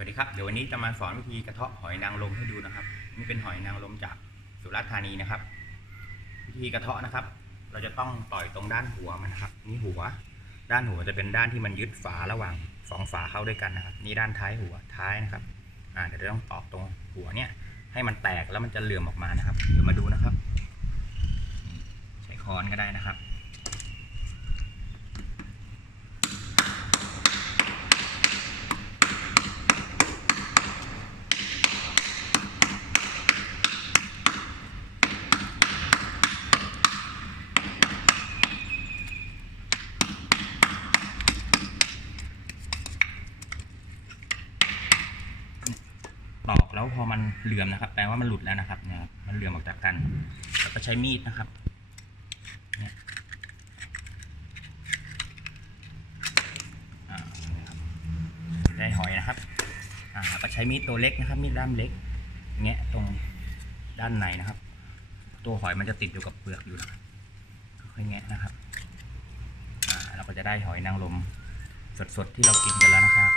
สวัสดีครับเดี๋ยววันนี้จะมาสอนวิธีกระเทาะหอยนางรมให้ดูนะครับนี่เป็นหอยนางรมจากสุราษฎร์ธานีนะครับ วิธีกระเทาะนะครับ เราจะต้องต่อยตรงด้านหัวมันนะครับ นี่หัว ด้านหัวจะเป็นด้านที่มันยึดฝาระหว่างสองฝาเข้าด้วยกันนะครับ นี่ด้านท้ายหัวท้ายนะครับอ่าเดี๋ยวเราต้องตอกตรงหัวเนี่ยให้มันแตกแล้วมันจะเหลื่อมออกมานะครับ เดี๋ยวมาดูนะครับ ใช้ค้อนก็ได้นะครับ แล้วพอมันเหลื่อมนะครับ แปลว่ามันหลุดแล้วนะครับเนี่ยครับมันเหลื่อมออกจากกัน แล้วก็ใช้มีดนะครับเนี่ยได้หอยนะครับอ่าก็ใช้มีดตัวเล็กนะครับมีดด้ามเล็กแงะตรงด้านในนะครับ ตัวหอยมันจะติดอยู่กับเปลือกอยู่นะครับค่อยๆแงะนะครับอ่าเราก็จะได้หอยนางรมสดๆที่เรากินกันแล้วนะครับ